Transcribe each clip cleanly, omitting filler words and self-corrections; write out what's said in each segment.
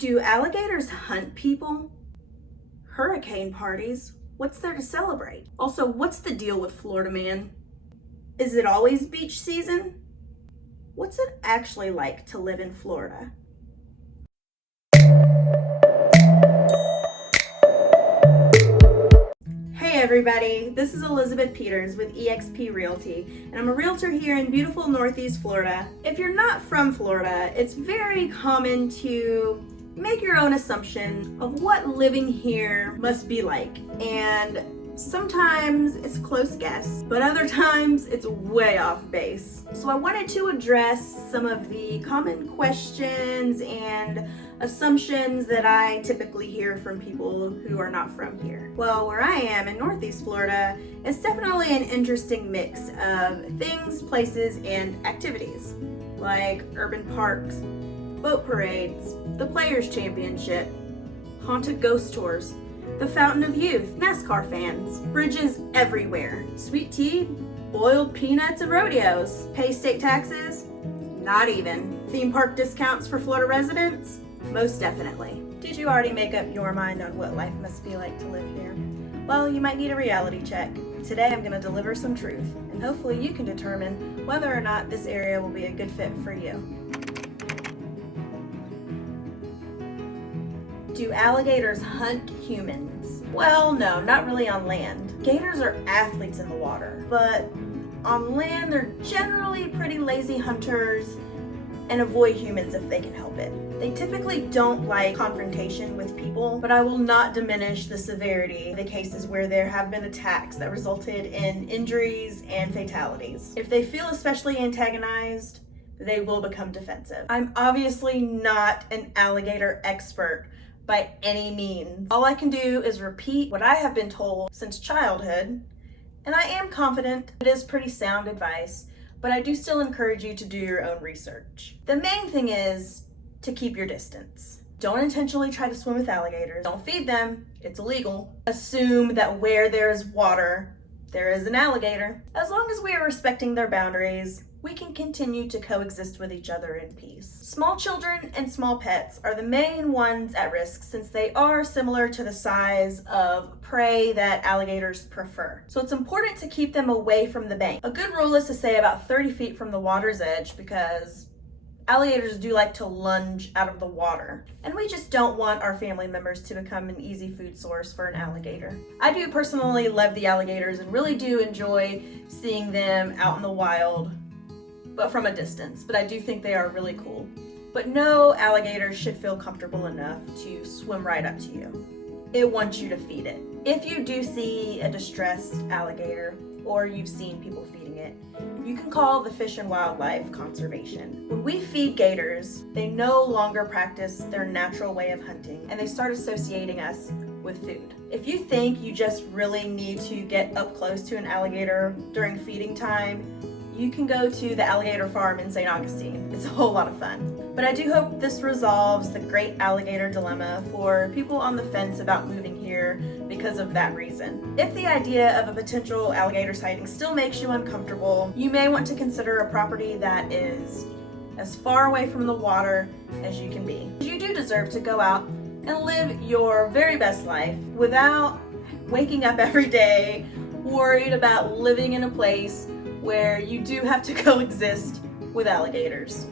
Do alligators hunt people? Hurricane parties? What's there to celebrate? Also, what's the deal with Florida man? Is it always beach season? What's it actually like to live in Florida? Hey everybody, this is Elizabeth Peters with eXp Realty, and I'm a realtor here in beautiful Northeast Florida. If you're not from Florida, it's very common to make your own assumption of what living here must be like, and sometimes it's a close guess, but other times it's way off base. So I wanted to address some of the common questions and assumptions that I typically hear from people who are not from here. Well, where I am in Northeast Florida, it's definitely an interesting mix of things, places, and activities, like urban parks, boat parades, the Players Championship, haunted ghost tours, the Fountain of Youth, NASCAR fans, bridges everywhere, sweet tea, boiled peanuts, and rodeos. Pay state taxes? Not even. Theme park discounts for Florida residents? Most definitely. Did you already make up your mind on what life must be like to live here? Well, you might need a reality check. Today I'm going to deliver some truth, and hopefully you can determine whether or not this area will be a good fit for you. Do alligators hunt humans? Well, no, not really on land. Gators are athletes in the water, but on land they're generally pretty lazy hunters and avoid humans if they can help it. They typically don't like confrontation with people, but I will not diminish the severity of the cases where there have been attacks that resulted in injuries and fatalities. If they feel especially antagonized, they will become defensive. I'm obviously not an alligator expert by any means. All I can do is repeat what I have been told since childhood, and I am confident it is pretty sound advice, but I do still encourage you to do your own research. The main thing is to keep your distance. Don't intentionally try to swim with alligators. Don't feed them, it's illegal. Assume that where there is water, there is an alligator. As long as we are respecting their boundaries, we can continue to coexist with each other in peace. Small children and small pets are the main ones at risk since they are similar to the size of prey that alligators prefer. So it's important to keep them away from the bank. A good rule is to stay about 30 feet from the water's edge because alligators do like to lunge out of the water, and we just don't want our family members to become an easy food source for an alligator. I do personally love the alligators and really do enjoy seeing them out in the wild, but from a distance, but I do think they are really cool. But no alligator should feel comfortable enough to swim right up to you. It wants you to feed it. If you do see a distressed alligator, or you've seen people feeding it, you can call the Fish and Wildlife Conservation. When we feed gators, they no longer practice their natural way of hunting, and they start associating us with food. If you think you just really need to get up close to an alligator during feeding time, you can go to the alligator farm in St. Augustine. It's a whole lot of fun. But I do hope this resolves the great alligator dilemma for people on the fence about moving here because of that reason. If the idea of a potential alligator sighting still makes you uncomfortable, you may want to consider a property that is as far away from the water as you can be. You do deserve to go out and live your very best life without waking up every day worried about living in a place where you do have to coexist with alligators.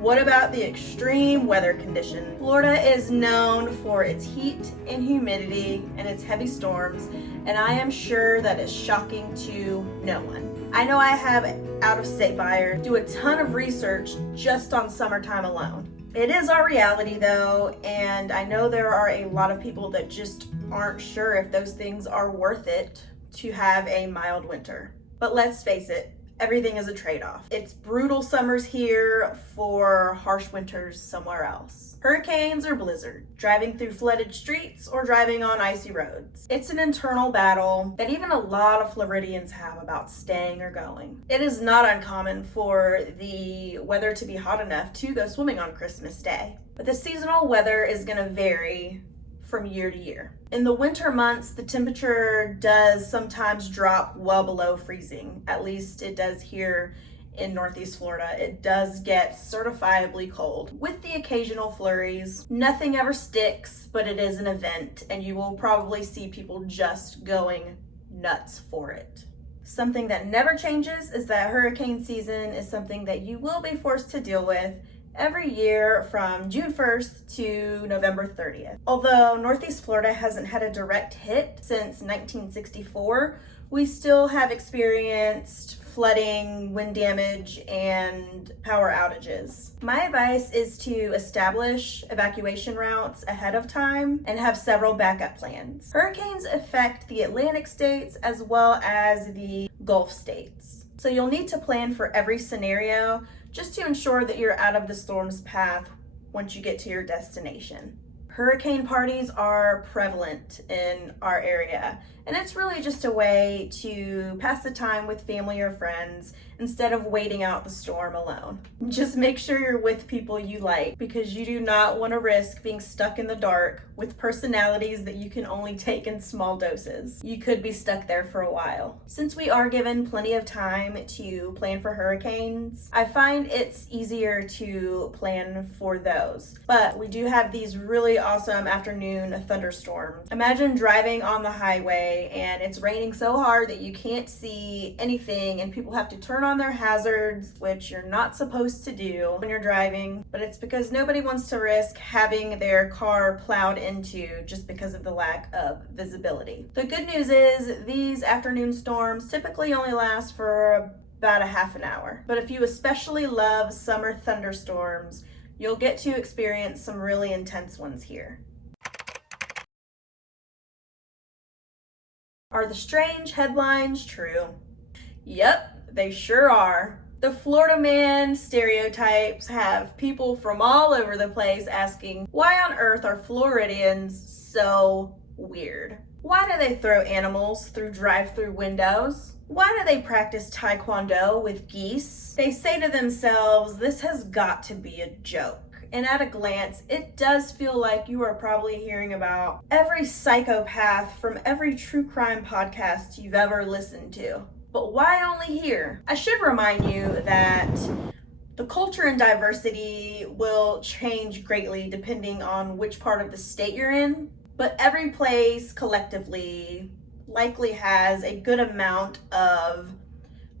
What about the extreme weather conditions? Florida is known for its heat and humidity and its heavy storms, and I am sure that is shocking to no one. I know I have out-of-state buyers do a ton of research just on summertime alone. It is our reality though, and I know there are a lot of people that just aren't sure if those things are worth it to have a mild winter. But let's face it, everything is a trade-off. It's brutal summers here for harsh winters somewhere else. Hurricanes or blizzard, driving through flooded streets or driving on icy roads. It's an internal battle that even a lot of Floridians have about staying or going. It is not uncommon for the weather to be hot enough to go swimming on Christmas Day. But the seasonal weather is gonna vary from year to year. In the winter months, the temperature does sometimes drop well below freezing. At least it does here in Northeast Florida. It does get certifiably cold with the occasional flurries. Nothing ever sticks, but it is an event, and you will probably see people just going nuts for it. Something that never changes is that hurricane season is something that you will be forced to deal with every year from June 1st to November 30th. Although Northeast Florida hasn't had a direct hit since 1964, we still have experienced flooding, wind damage, and power outages. My advice is to establish evacuation routes ahead of time and have several backup plans. Hurricanes affect the Atlantic states as well as the Gulf states. So you'll need to plan for every scenario just to ensure that you're out of the storm's path once you get to your destination. Hurricane parties are prevalent in our area, and it's really just a way to pass the time with family or friends instead of waiting out the storm alone. Just make sure you're with people you like, because you do not want to risk being stuck in the dark with personalities that you can only take in small doses. You could be stuck there for a while. Since we are given plenty of time to plan for hurricanes, I find it's easier to plan for those. But we do have these really awesome afternoon thunderstorms. Imagine driving on the highway and it's raining so hard that you can't see anything, and people have to turn on their hazards, which you're not supposed to do when you're driving, but it's because nobody wants to risk having their car plowed into just because of the lack of visibility. The good news is these afternoon storms typically only last for about a half an hour, but if you especially love summer thunderstorms, you'll get to experience some really intense ones here. Are the strange headlines true? Yep, they sure are. The Florida man stereotypes have people from all over the place asking, why on earth are Floridians so weird? Why do they throw animals through drive-through windows? Why do they practice taekwondo with geese? They say to themselves, this has got to be a joke. And at a glance, it does feel like you are probably hearing about every psychopath from every true crime podcast you've ever listened to. But why only here? I should remind you that the culture and diversity will change greatly depending on which part of the state you're in, but every place collectively likely has a good amount of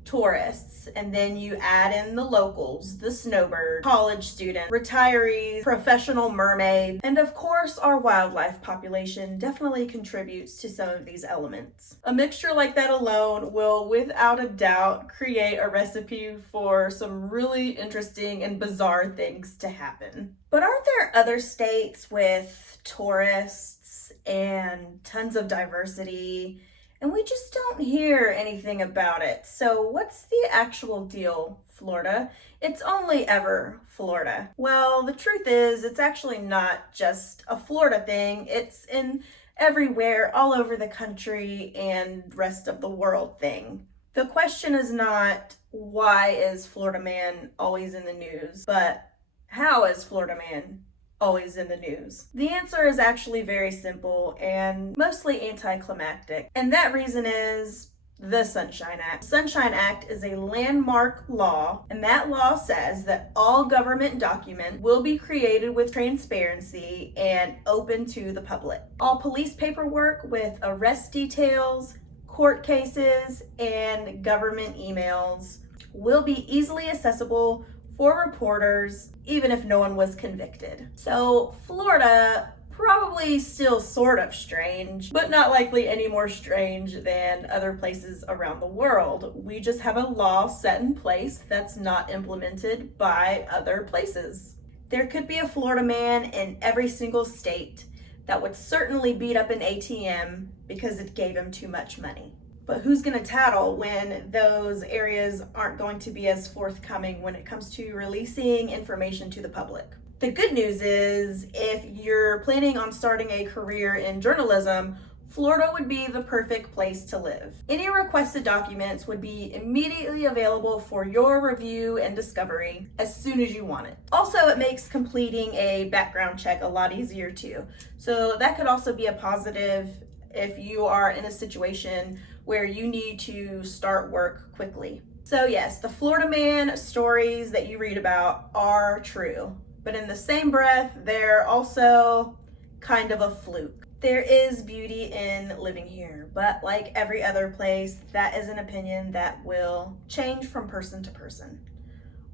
tourists, and then you add in the locals, the snowbird, college student, retirees, professional mermaids, and of course our wildlife population definitely contributes to some of these elements. A mixture like that alone will without a doubt create a recipe for some really interesting and bizarre things to happen. But aren't there other states with tourists and tons of diversity, and we just don't hear anything about it? So what's the actual deal, Florida? It's only ever Florida. Well, the truth is, it's actually not just a Florida thing. It's in everywhere, all over the country and rest of the world thing. The question is not, why is Florida man always in the news, but how is Florida man always in the news? The answer is actually very simple and mostly anticlimactic, and that reason is the Sunshine Act. The Sunshine Act is a landmark law, and that law says that all government documents will be created with transparency and open to the public. All police paperwork with arrest details, court cases, and government emails will be easily accessible for reporters, even if no one was convicted. So Florida, probably still sort of strange, but not likely any more strange than other places around the world. We just have a law set in place that's not implemented by other places. There could be a Florida man in every single state that would certainly beat up an ATM because it gave him too much money. But who's going to tattle when those areas aren't going to be as forthcoming when it comes to releasing information to the public? The good news is, if you're planning on starting a career in journalism, Florida would be the perfect place to live. Any requested documents would be immediately available for your review and discovery as soon as you want it. Also, it makes completing a background check a lot easier too. So that could also be a positive if you are in a situation where you need to start work quickly. So yes, the Florida man stories that you read about are true, but in the same breath, they're also kind of a fluke. There is beauty in living here, but like every other place, that is an opinion that will change from person to person.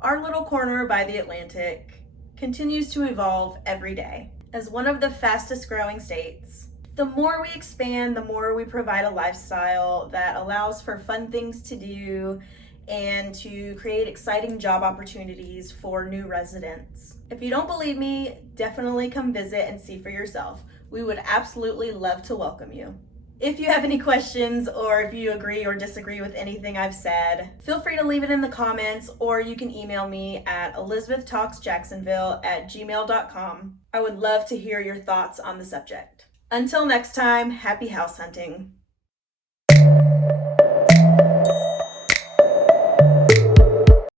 Our little corner by the Atlantic continues to evolve every day. As one of the fastest growing states, the more we expand, the more we provide a lifestyle that allows for fun things to do and to create exciting job opportunities for new residents. If you don't believe me, definitely come visit and see for yourself. We would absolutely love to welcome you. If you have any questions or if you agree or disagree with anything I've said, feel free to leave it in the comments, or you can email me at elizabethtalksjacksonville@gmail.com. I would love to hear your thoughts on the subject. Until next time, happy house hunting.